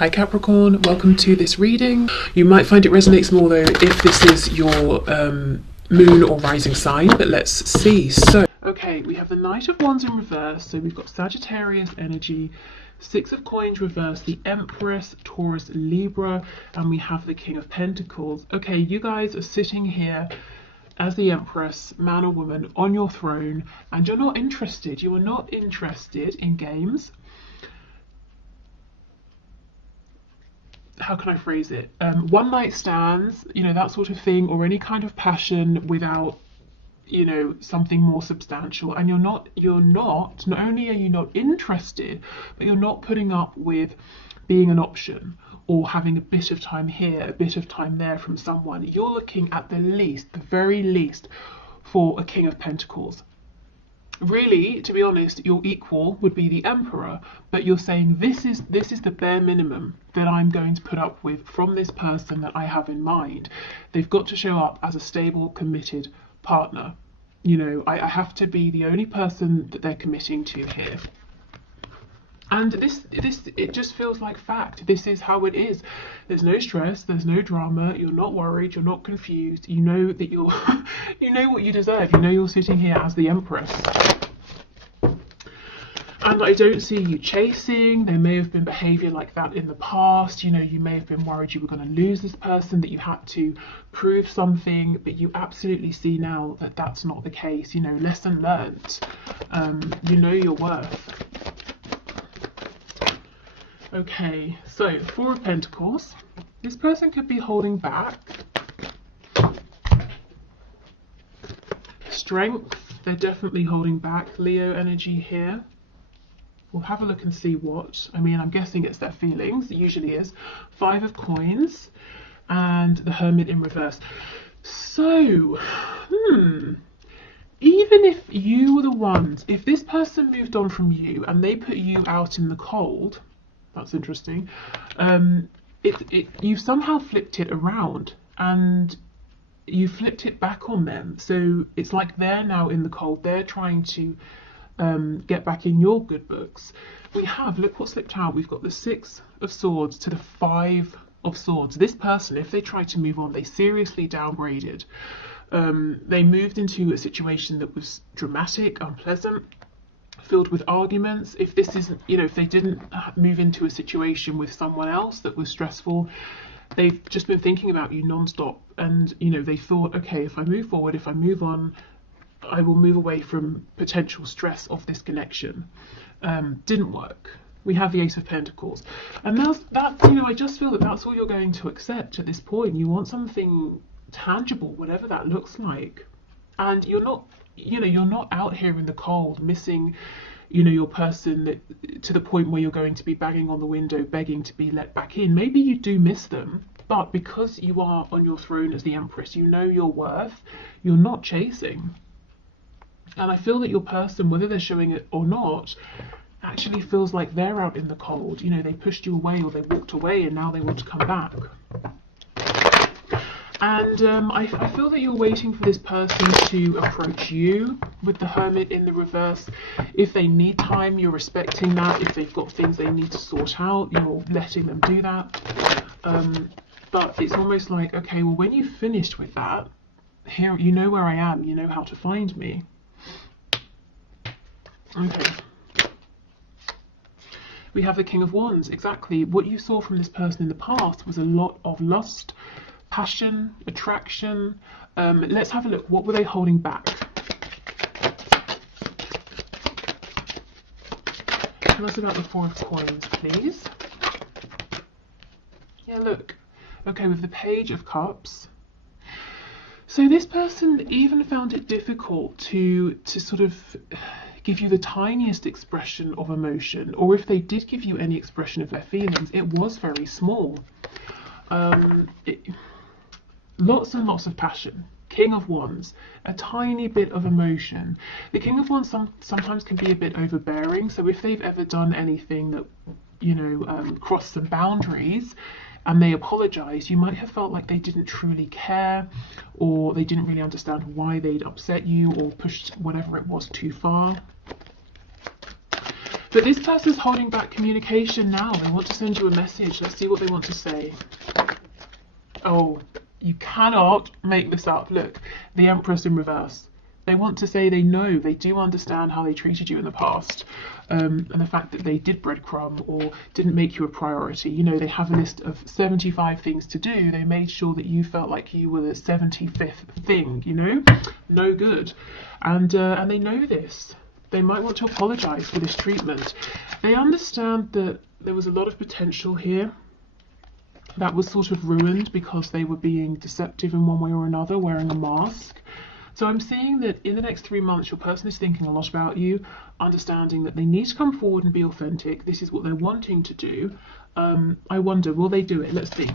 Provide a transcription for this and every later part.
Hi Capricorn, welcome to this reading. You might find it resonates more though if this is your moon or rising sign, but let's see. So, okay, we have the Knight of Wands in reverse, so we've got Sagittarius energy, Six of Coins reverse, the Empress, Taurus, Libra, and we have the King of Pentacles. Okay, you guys are sitting here as the Empress, man or woman, on your throne, and you're not interested. You are not interested in games. How can I phrase it? One night stands, you know, that sort of thing, or any kind of passion without, you know, something more substantial. And not only are you not interested, but you're not putting up with being an option or having a bit of time here, a bit of time there from someone. You're looking at the very least, for a King of Pentacles. Really, to be honest, your equal would be the Emperor, but you're saying this is the bare minimum that I'm going to put up with from this person that I have in mind. They've got to show up as a stable, committed partner. You know, I have to be the only person that they're committing to here. And it just feels like fact. This is how it is. There's no stress, there's no drama, you're not worried, you're not confused. You know that you're you know what you deserve. You know you're sitting here as the Empress. And I don't see you chasing. There may have been behaviour like that in the past. You know, you may have been worried you were going to lose this person, that you had to prove something, but you absolutely see now that that's not the case. You know, lesson learned. You know your worth. Okay, so Four of Pentacles. This person could be holding back. Strength, they're definitely holding back. Leo energy here. We'll have a look and see what. I mean, I'm guessing it's their feelings. It usually is. Five of Coins and the Hermit in reverse. So, even if you were the ones, if this person moved on from you and they put you out in the cold, that's interesting. You somehow flipped it around and you flipped it back on them. So it's like they're now in the cold. They're trying to get back in your good books. Look what slipped out. We've got the Six of Swords to the Five of Swords. This person, if they tried to move on, they seriously downgraded. They moved into a situation that was dramatic, unpleasant, filled with arguments. If this isn't, you know, if they didn't move into a situation with someone else that was stressful, they've just been thinking about you non-stop. And, you know, they thought, okay, if I move forward, if I move on, I will move away from potential stress of this connection. Didn't work. We have the Ace of Pentacles. And that's, you know, I just feel that that's all you're going to accept at this point. You want something tangible, whatever that looks like. And you're not, you know, you're not out here in the cold missing, you know, your person to the point where you're going to be banging on the window begging to be let back in. Maybe you do miss them, but because you are on your throne as the Empress, you know your worth, you're not chasing. And I feel that your person, whether they're showing it or not, actually feels like they're out in the cold. You know, they pushed you away or they walked away and now they want to come back. And I feel that you're waiting for this person to approach you with the Hermit in the reverse. If they need time, you're respecting that. If they've got things they need to sort out, you're letting them do that. But it's almost like, okay, well, when you've finished with that, here, you know where I am, you know how to find me. Okay. We have the King of Wands. Exactly. What you saw from this person in the past was a lot of lust, passion, attraction. Let's have a look. What were they holding back? Tell us about the Four of Coins, please. Yeah, look. Okay, with the Page of Cups. So this person even found it difficult to sort of give you the tiniest expression of emotion, or if they did give you any expression of their feelings, it was very small. Lots and lots of passion. King of Wands, a tiny bit of emotion. The King of Wands sometimes can be a bit overbearing, so if they've ever done anything that, you know, crossed some boundaries and they apologise, you might have felt like they didn't truly care, or they didn't really understand why they'd upset you or pushed whatever it was too far. But this person's holding back communication now. They want to send you a message. Let's see what they want to say. Oh, you cannot make this up. Look, the Empress in reverse. They want to say they know, they do understand how they treated you in the past, and the fact that they did breadcrumb or didn't make you a priority. You know, they have a list of 75 things to do. They made sure that you felt like you were the 75th thing, you know? No good. And they know this. They might want to apologise for this treatment. They understand that there was a lot of potential here that was sort of ruined because they were being deceptive in one way or another, wearing a mask. So I'm seeing that in the next 3 months, your person is thinking a lot about you, understanding that they need to come forward and be authentic. This is what they're wanting to do. I wonder, will they do it? Let's see.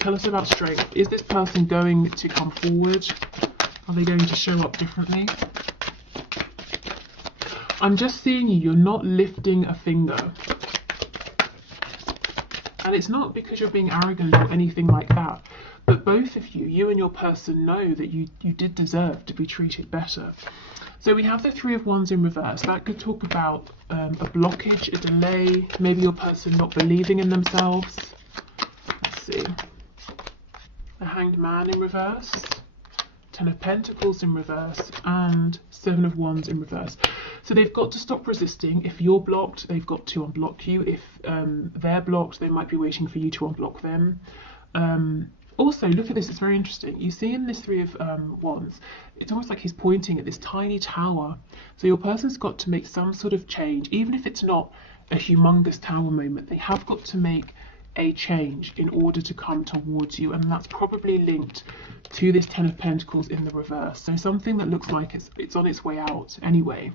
Tell us about strength. Is this person going to come forward? Are they going to show up differently? I'm just seeing you're not lifting a finger. And it's not because you're being arrogant or anything like that. But both of you, you and your person, know that you did deserve to be treated better. So we have the Three of Wands in reverse. That could talk about a blockage, a delay, maybe your person not believing in themselves. Let's see. The Hanged Man in reverse. Ten of Pentacles in reverse. And Seven of Wands in reverse. So they've got to stop resisting. If you're blocked, they've got to unblock you. If they're blocked, they might be waiting for you to unblock them. Also, look at this, it's very interesting. You see in this Three of Wands, it's almost like he's pointing at this tiny tower. So your person's got to make some sort of change, even if it's not a humongous tower moment. They have got to make a change in order to come towards you, and that's probably linked to this Ten of Pentacles in the reverse. So something that looks like it's on its way out anyway.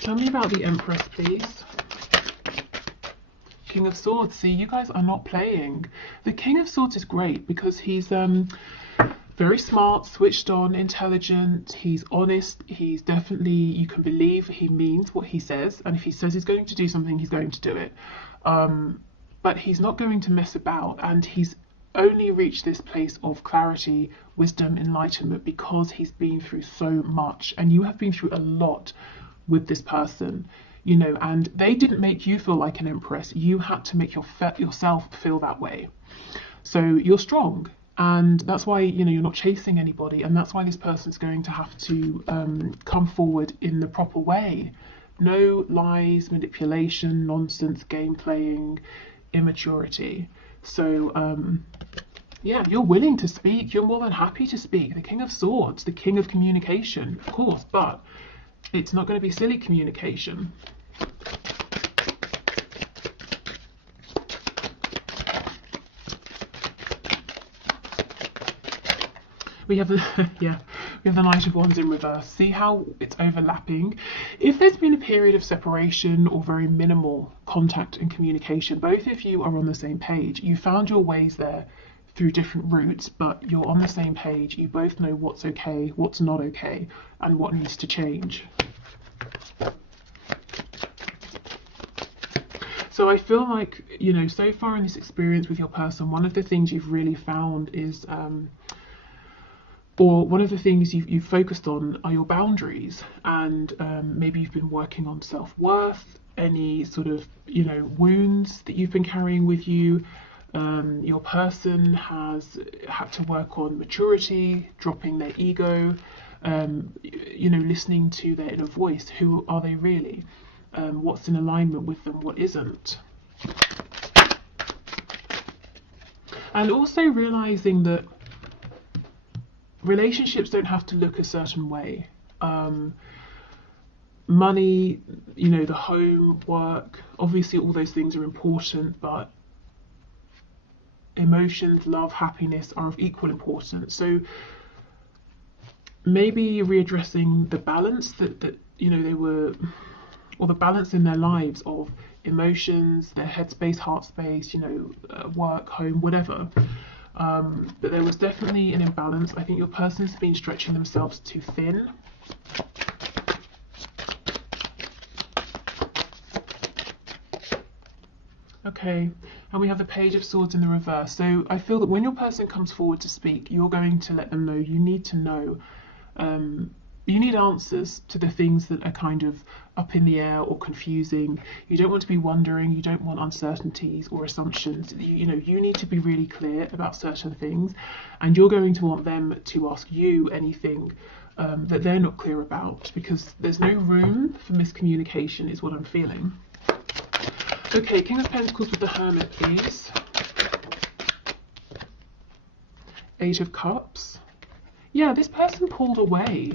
Tell me about the Empress, please. King of Swords. See, you guys are not playing. The King of Swords is great because he's very smart, switched on, intelligent, he's honest, he's definitely, you can believe he means what he says, and if he says he's going to do something, he's going to do it. But he's not going to mess about, and he's only reached this place of clarity, wisdom, enlightenment because he's been through so much, and you have been through a lot with this person. You know, and they didn't make you feel like an empress. You had to make yourself feel that way. So you're strong, and that's why, you know, you're not chasing anybody, and that's why this person's going to have to come forward in the proper way. No lies, manipulation, nonsense, game playing, immaturity. So yeah, you're willing to speak. You're more than happy to speak. The King of Swords, the King of Communication, of course, but it's not going to be silly communication. We have the we have the Knight of Wands in reverse. See how it's overlapping? If there's been a period of separation or very minimal contact and communication, both of you are on the same page. You found your ways there through different routes, but you're on the same page. You both know what's okay, what's not okay, and what needs to change. So I feel like, you know, so far in this experience with your person, one of the things you've really found is, or one of the things you've focused on are your boundaries, and maybe you've been working on self-worth, any sort of, you know, wounds that you've been carrying with you. Your person has had to work on maturity, dropping their ego, you know, listening to their inner voice. Who are they really? What's in alignment with them, what isn't? And also realizing that relationships don't have to look a certain way. Money, you know, the home, work, obviously all those things are important, but emotions, love, happiness are of equal importance. So maybe readdressing the balance that you know, they were, or the balance in their lives of emotions, their headspace, heart space, you know, work, home, whatever. But there was definitely an imbalance. I think your person's been stretching themselves too thin. Okay, and we have the Page of Swords in the reverse. So I feel that when your person comes forward to speak, you're going to let them know, you need to know You need answers to the things that are kind of up in the air or confusing. You don't want to be wondering, you don't want uncertainties or assumptions. You need to be really clear about certain things, and you're going to want them to ask you anything that they're not clear about, because there's no room for miscommunication is what I'm feeling. Okay, King of Pentacles with the Hermit, please. Eight of Cups. Yeah, this person pulled away.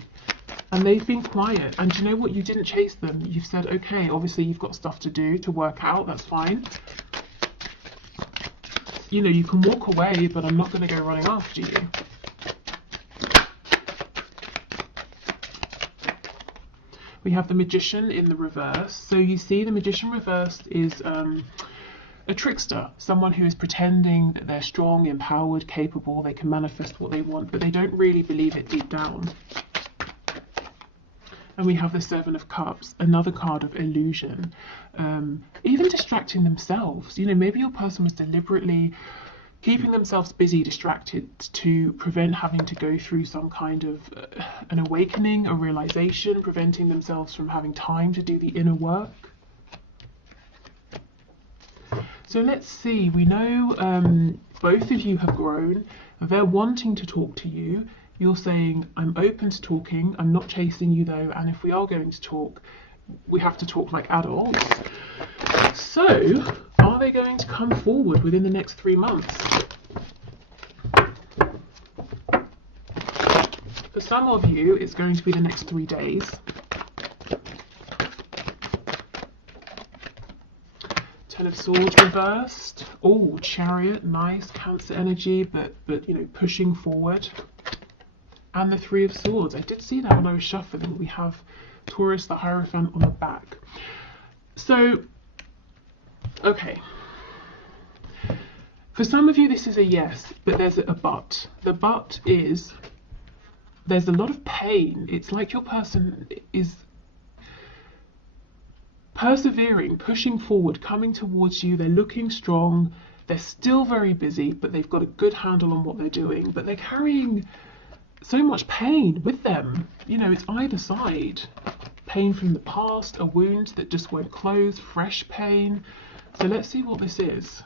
And they've been quiet, and do you know what? You didn't chase them. You've said, okay, obviously you've got stuff to do, to work out, that's fine. You can walk away, but I'm not going to go running after you. We have the Magician in the reverse. So you see the Magician reversed is a trickster, someone who is pretending that they're strong, empowered, capable, they can manifest what they want, but they don't really believe it deep down. And we have the Seven of Cups, another card of illusion, even distracting themselves. Maybe your person was deliberately keeping themselves busy, distracted, to prevent having to go through some kind of an awakening, a realization, preventing themselves from having time to do the inner work. So let's see, we know both of you have grown, they're wanting to talk to you. You're saying, I'm open to talking, I'm not chasing you though, and if we are going to talk, we have to talk like adults. So, are they going to come forward within the next 3 months? For some of you, it's going to be the next 3 days. Ten of Swords reversed. Oh, Chariot, nice, Cancer energy, but pushing forward. And the Three of Swords. I did see that when I was shuffling. We have Taurus, the Hierophant on the back. So, okay. For some of you, this is a yes, but there's a but. The but is, there's a lot of pain. It's like your person is persevering, pushing forward, coming towards you. They're looking strong. They're still very busy, but they've got a good handle on what they're doing. But they're carrying so much pain with them. It's either side. Pain from the past, a wound that just won't close, fresh pain. So let's see what this is.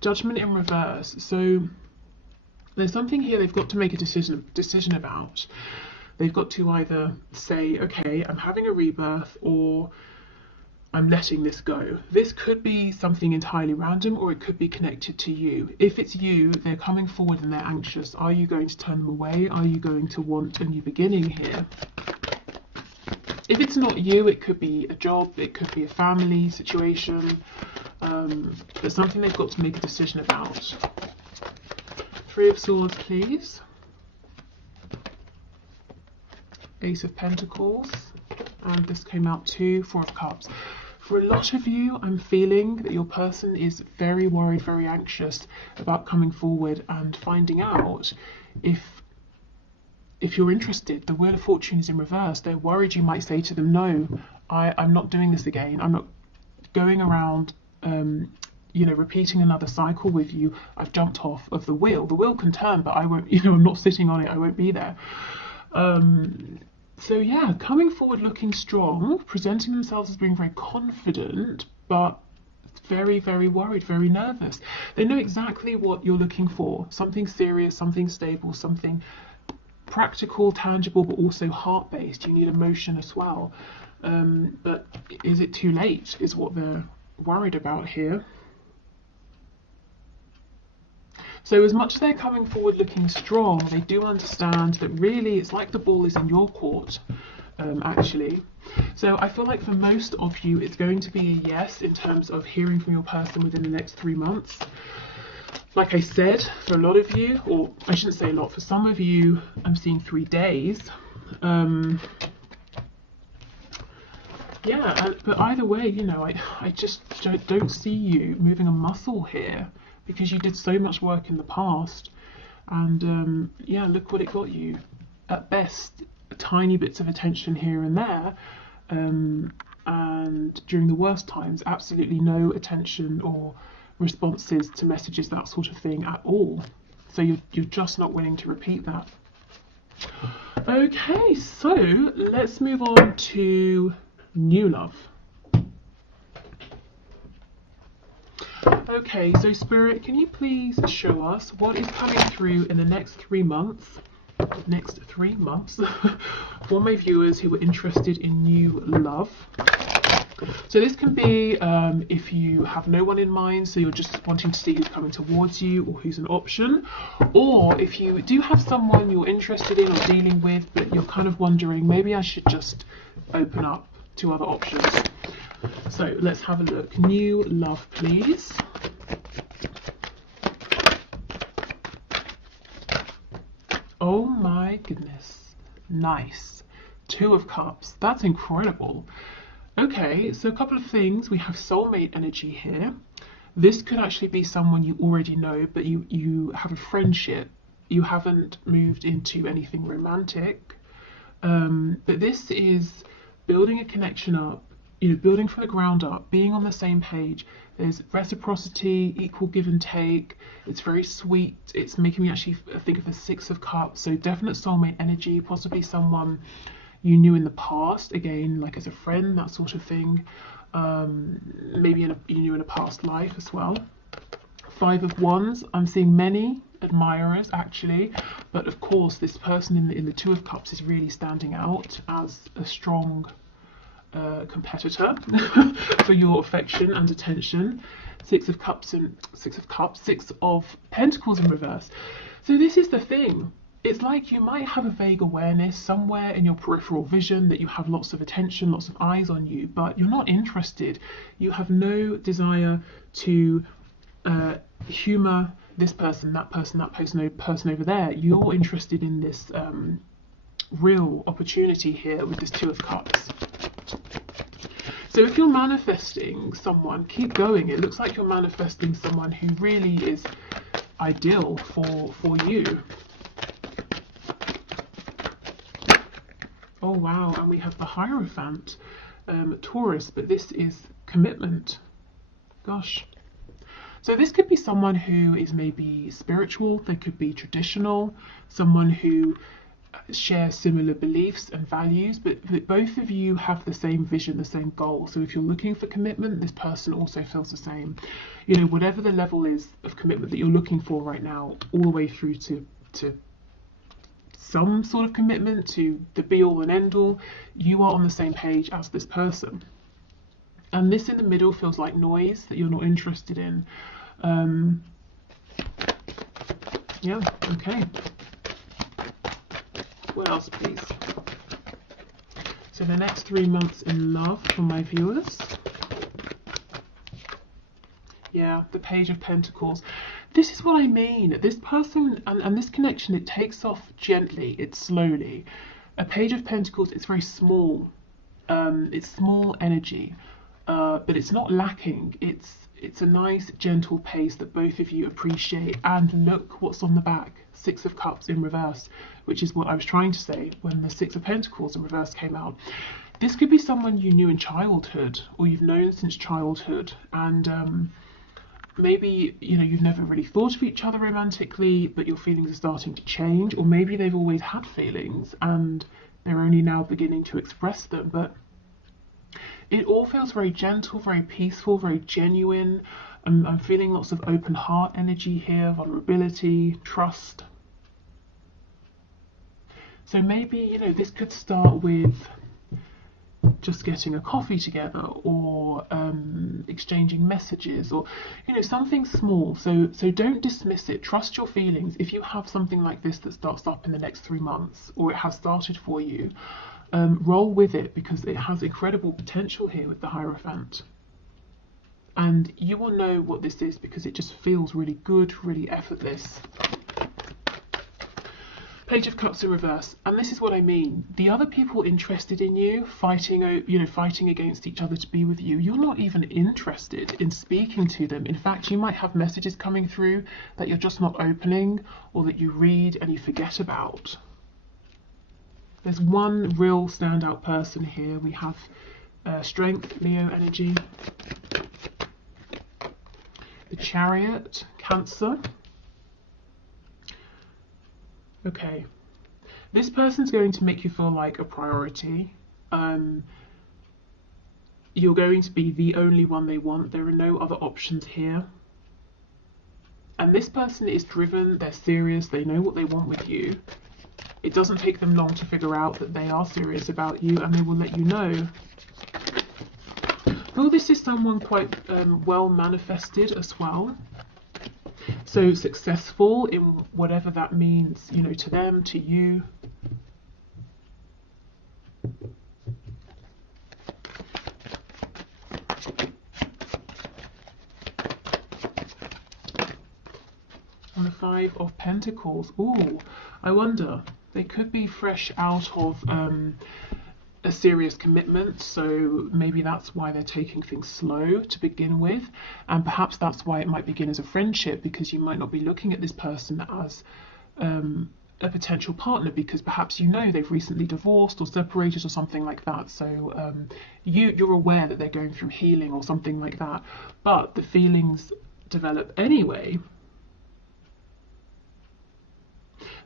Judgment in reverse. So there's something here they've got to make a decision about. They've got to either say, okay, I'm having a rebirth, or I'm letting this go. This could be something entirely random, or it could be connected to you. If it's you, they're coming forward and they're anxious. Are you going to turn them away? Are you going to want a new beginning here? If it's not you, it could be a job, it could be a family situation, but something they've got to make a decision about. Three of Swords, please. Ace of Pentacles, and this came out too, Four of Cups. For a lot of you, I'm feeling that your person is very worried, very anxious about coming forward and finding out if you're interested. The Wheel of Fortune is in reverse. They're worried you might say to them, no, I'm not doing this again. I'm not going around, repeating another cycle with you. I've jumped off of the wheel. The wheel can turn, but I won't, I'm not sitting on it. I won't be there. So yeah, coming forward looking strong, presenting themselves as being very confident, but very, very worried, very nervous. They know exactly what you're looking for. Something serious, something stable, something practical, tangible, but also heart-based. You need emotion as well. But is it too late is what they're worried about here. So as much as they're coming forward looking strong, they do understand that really it's like the ball is in your court, actually. So I feel like for most of you, it's going to be a yes in terms of hearing from your person within the next 3 months. Like I said, for a lot of you, or I shouldn't say a lot, for some of you, I'm seeing 3 days. But either way, I just don't see you moving a muscle here, because you did so much work in the past, and look what it got you. At best, tiny bits of attention here and there, and during the worst times, absolutely no attention or responses to messages, that sort of thing at all. So you're just not willing to repeat that. Okay, so let's move on to new love. Okay, so Spirit, can you please show us what is coming through in the next 3 months? Next 3 months for my viewers who are interested in new love. So this can be if you have no one in mind, so you're just wanting to see who's coming towards you or who's an option, or if you do have someone you're interested in or dealing with, but you're kind of wondering, maybe I should just open up to other options. So let's have a look. New love, please. Oh my goodness. Nice. 2 of Cups. That's incredible. Okay, so a couple of things. We have soulmate energy here. This could actually be someone you already know, but you have a friendship. You haven't moved into anything romantic. But this is building a connection up, building from the ground up, being on the same page. There's reciprocity, equal give and take. It's very sweet. It's making me actually think of the 6 of Cups. So definite soulmate energy, possibly someone you knew in the past, again, like as a friend, that sort of thing. Maybe you knew in a past life as well. 5 of Wands, I'm seeing many admirers actually, but of course this person in the 2 of Cups is really standing out as a strong competitor for your affection and attention. 6 of Cups, 6 of Pentacles in reverse. So this is the thing. It's like you might have a vague awareness somewhere in your peripheral vision that you have lots of attention, lots of eyes on you, but you're not interested. You have no desire to humour this person, that person, person over there. You're interested in this real opportunity here with this 2 of Cups. So if you're manifesting someone, keep going. It looks like you're manifesting someone who really is ideal for you. Oh wow, and we have the Hierophant, Taurus, but this is commitment. Gosh. So this could be someone who is maybe spiritual, they could be traditional, someone who shares similar beliefs and values, but both of you have the same vision, the same goal. So if you're looking for commitment, this person also feels the same. Whatever the level is of commitment that you're looking for right now, all the way through to some sort of commitment, to the be all and end all, you are on the same page as this person. And this in the middle feels like noise that you're not interested in. Yeah, okay. What else, please? So the next 3 months in love for my viewers. Yeah, the Page of Pentacles. This is what I mean. This person and this connection, it takes off gently, it's slowly. A Page of Pentacles, it's very small. It's small energy, but it's not lacking. It's a nice, gentle pace that both of you appreciate. And look what's on the back. 6 of Cups in reverse, which is what I was trying to say when the 6 of Pentacles in reverse came out. This could be someone you knew in childhood, or you've known since childhood, and maybe you've never really thought of each other romantically, but your feelings are starting to change, or maybe they've always had feelings and they're only now beginning to express them. But it all feels very gentle, very peaceful, very genuine. I'm feeling lots of open heart energy here, vulnerability, trust. So maybe this could start with just getting a coffee together, or exchanging messages, or something small. So don't dismiss it. Trust your feelings. If you have something like this that starts up in the next 3 months, or it has started for you, roll with it, because it has incredible potential here with the Hierophant. And you will know what this is because it just feels really good, really effortless. Page of Cups in reverse, and this is what I mean. The other people interested in you, fighting against each other to be with you, you're not even interested in speaking to them. In fact, you might have messages coming through that you're just not opening, or that you read and you forget about. There's one real standout person here. We have Strength, Leo energy. The Chariot, Cancer. Okay. This person's going to make you feel like a priority. You're going to be the only one they want. There are no other options here. And this person is driven, they're serious, they know what they want with you. It doesn't take them long to figure out that they are serious about you, and they will let you know. Well, this is someone quite well manifested as well. So successful in whatever that means, you know, to them, to you. And the Five of Pentacles. Ooh, I wonder. They could be fresh out of a serious commitment, so maybe that's why they're taking things slow to begin with, and perhaps that's why it might begin as a friendship, because you might not be looking at this person as a potential partner, because perhaps you know they've recently divorced or separated or something like that, so you're aware that they're going through healing or something like that, but the feelings develop anyway.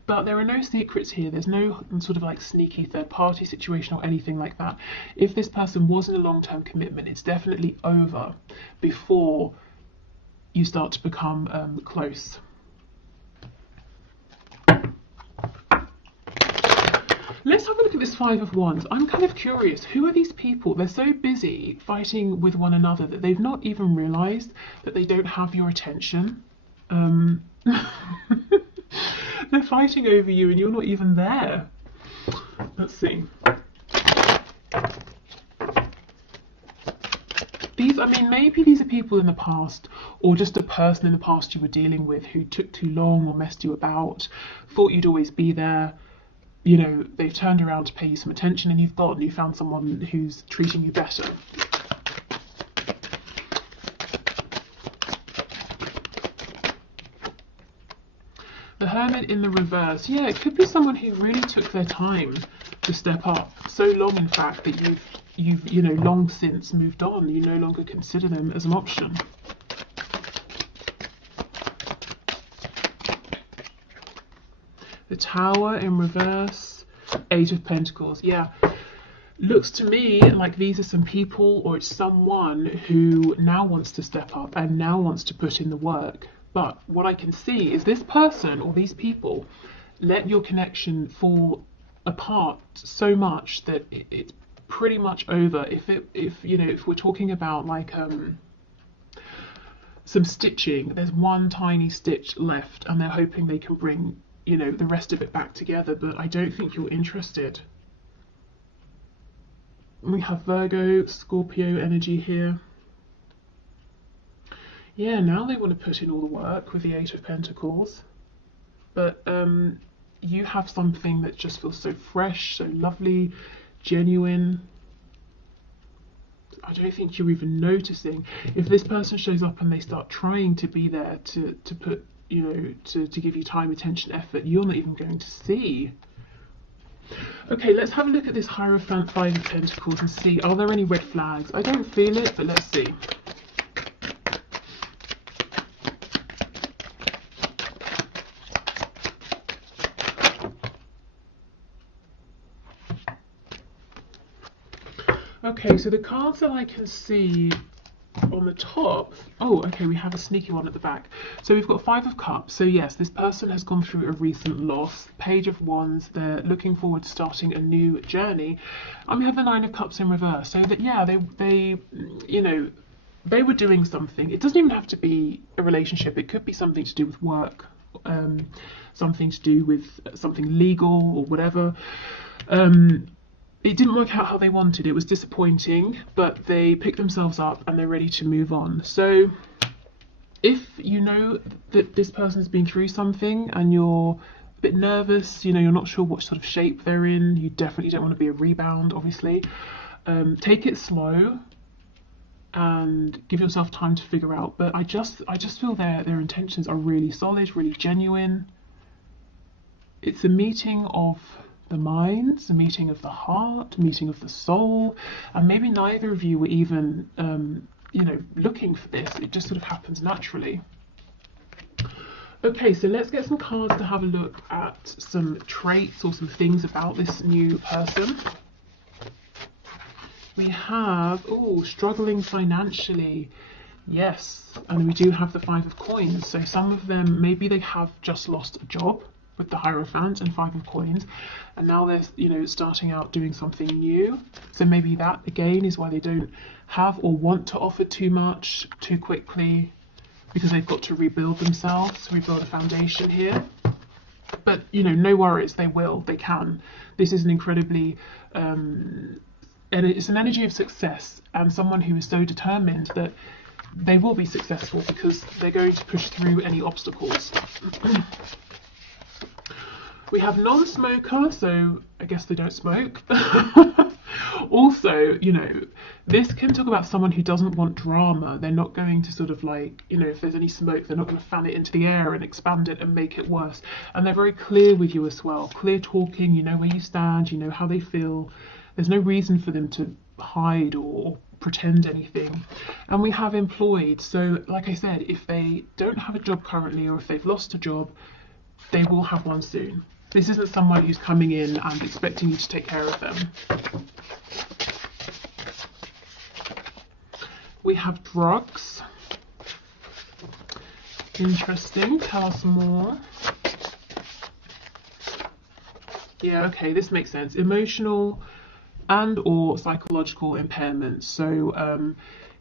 But there are no secrets here. There's no sort of like sneaky third party situation or anything like that. If this person was in a long-term commitment, it's definitely over before you start to become close. Let's have a look at this Five of Wands. I'm kind of curious. Who are these people? They're so busy fighting with one another that they've not even realized that they don't have your attention. They're fighting over you and you're not even there. Let's see. I mean, maybe these are people in the past, or just a person in the past you were dealing with who took too long or messed you about, thought you'd always be there. You know, they've turned around to pay you some attention and you've gone. You found someone who's treating you better. The Hermit in the reverse. Yeah, it could be someone who really took their time to step up. So long, in fact, that you've you know, long since moved on. You no longer consider them as an option. The Tower in reverse. Eight of Pentacles. Yeah. Looks to me like these are some people, or it's someone who now wants to step up and now wants to put in the work. But what I can see is this person or these people let your connection fall apart so much that it's pretty much over. If we're talking about like some stitching, there's one tiny stitch left, and they're hoping they can bring, you know, the rest of it back together. But I don't think you're interested. We have Virgo, Scorpio energy here. Yeah, now they want to put in all the work with the Eight of Pentacles. But you have something that just feels so fresh, so lovely, genuine. I don't think you're even noticing. If this person shows up and they start trying to be there to put, you know, to give you time, attention, effort, you're not even going to see. Okay, let's have a look at this Hierophant, Five of Pentacles, and see, are there any red flags? I don't feel it, but let's see. Okay, so the cards that I can see on the top, oh, okay, we have a sneaky one at the back. So we've got Five of Cups. So yes, this person has gone through a recent loss. Page of Wands, they're looking forward to starting a new journey. And we have the Nine of Cups in reverse. So that, yeah, they you know, they were doing something. It doesn't even have to be a relationship. It could be something to do with work, something to do with something legal or whatever. It didn't work out how they wanted. It was disappointing, but they picked themselves up and they're ready to move on. So if you know that this person's been through something and you're a bit nervous, you know, you're not sure what sort of shape they're in, you definitely don't want to be a rebound, obviously. Take it slow and give yourself time to figure out. But I just feel their intentions are really solid, really genuine. It's a meeting of the minds, a meeting of the heart, a meeting of the soul, and maybe neither of you were even you know, looking for this. It just sort of happens naturally. Okay, so let's get some cards to have a look at some traits or some things about this new person. We have, oh, struggling financially. Yes, and we do have the Five of Coins. So some of them, maybe they have just lost a job with the Hierophant and Five of Coins, and now they're, you know, starting out doing something new. So maybe that again is why they don't have or want to offer too much too quickly, because they've got to rebuild themselves, rebuild a foundation here. But, you know, no worries, they will, they can. This is an incredibly, and it's an energy of success, and someone who is so determined that they will be successful because they're going to push through any obstacles. We have non-smoker, so I guess they don't smoke. Also, you know, this can talk about someone who doesn't want drama. They're not going to sort of like, you know, if there's any smoke, they're not going to fan it into the air and expand it and make it worse. And they're very clear with you as well. Clear talking, you know where you stand, you know how they feel. There's no reason for them to hide or pretend anything. And we have employed. So like I said, if they don't have a job currently, or if they've lost a job, they will have one soon. This isn't someone who's coming in and expecting you to take care of them. We have drugs. Interesting. Tell us more. Yeah, okay, this makes sense. Emotional and or psychological impairments. So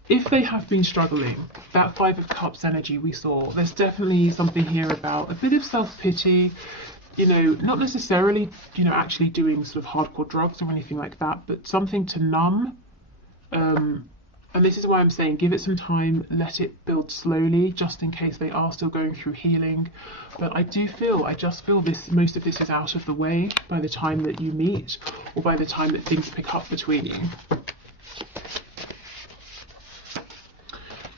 if they have been struggling, that Five of Cups energy we saw, there's definitely something here about a bit of self-pity, you know, not necessarily, you know, actually doing sort of hardcore drugs or anything like that, but something to numb. And this is why I'm saying give it some time, let it build slowly, just in case they are still going through healing. But I just feel this, most of this is out of the way by the time that you meet, or by the time that things pick up between you.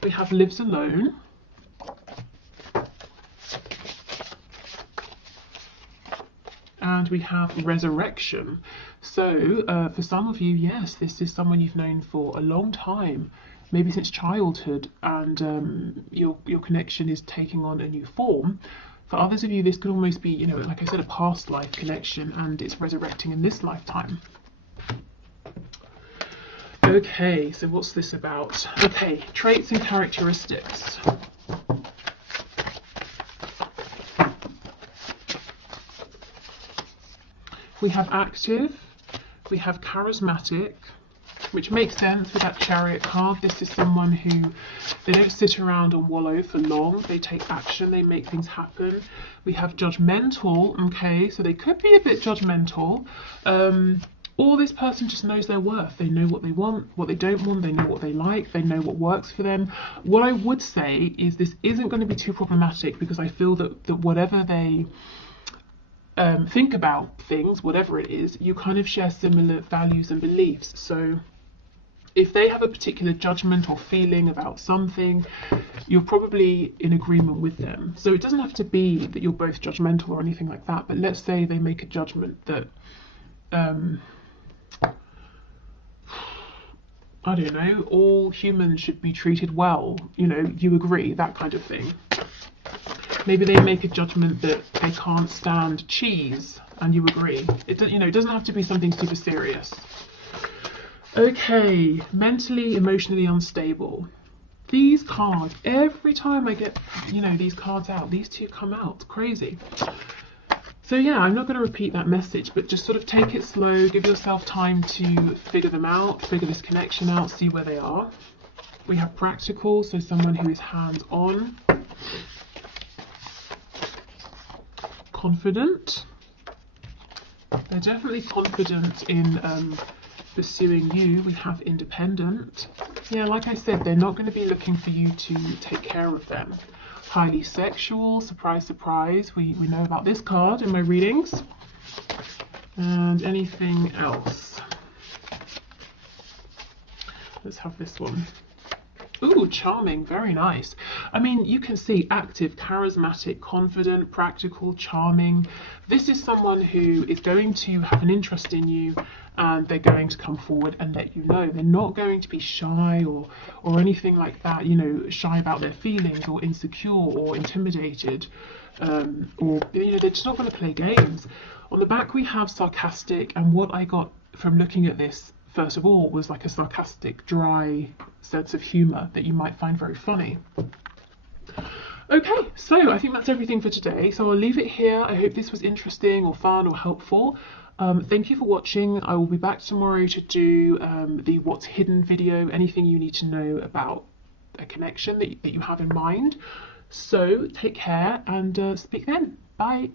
We have lives alone. And we have resurrection. So for some of you, yes, this is someone you've known for a long time, maybe since childhood, and your connection is taking on a new form. For others of you, this could almost be, you know, like I said, a past life connection, and it's resurrecting in this lifetime. Okay, so what's this about? Okay, traits and characteristics. We have active, we have charismatic, which makes sense with that Chariot card. This is someone who, they don't sit around and wallow for long. They take action, they make things happen. We have judgmental, okay, so they could be a bit judgmental. Or this person just knows their worth. They know what they want, what they don't want, they know what they like, they know what works for them. What I would say is this isn't going to be too problematic, because I feel that whatever they think about things, whatever it is, you kind of share similar values and beliefs. So if they have a particular judgment or feeling about something, you're probably in agreement with them. So it doesn't have to be that you're both judgmental or anything like that, but let's say they make a judgment that I don't know, all humans should be treated well, you know, you agree, that kind of thing. Maybe they make a judgment that they can't stand cheese, and you agree. It doesn't have to be something super serious. Okay, mentally, emotionally unstable. These cards, every time I get, you know, these cards out, these two come out. Crazy. So yeah, I'm not going to repeat that message, but just sort of take it slow, give yourself time to figure them out, figure this connection out, see where they are. We have practical, so someone who is hands-on. Confident. They're definitely confident in pursuing you. We have independent. Yeah, like I said, they're not going to be looking for you to take care of them. Highly sexual, surprise, surprise. We know about this card in my readings. And anything else? Let's have this one. Ooh, charming, very nice. I mean, you can see active, charismatic, confident, practical, charming. This is someone who is going to have an interest in you, and they're going to come forward and let you know. They're not going to be shy or anything like that, you know, shy about their feelings or insecure or intimidated. Or, you know, they're just not going to play games. On the back, we have sarcastic, and what I got from looking at this first of all was like a sarcastic, dry sense of humour that you might find very funny. Okay, so I think that's everything for today. So I'll leave it here. I hope this was interesting or fun or helpful. Thank you for watching. I will be back tomorrow to do the what's hidden video, anything you need to know about a connection that you have in mind. So take care and speak then. Bye.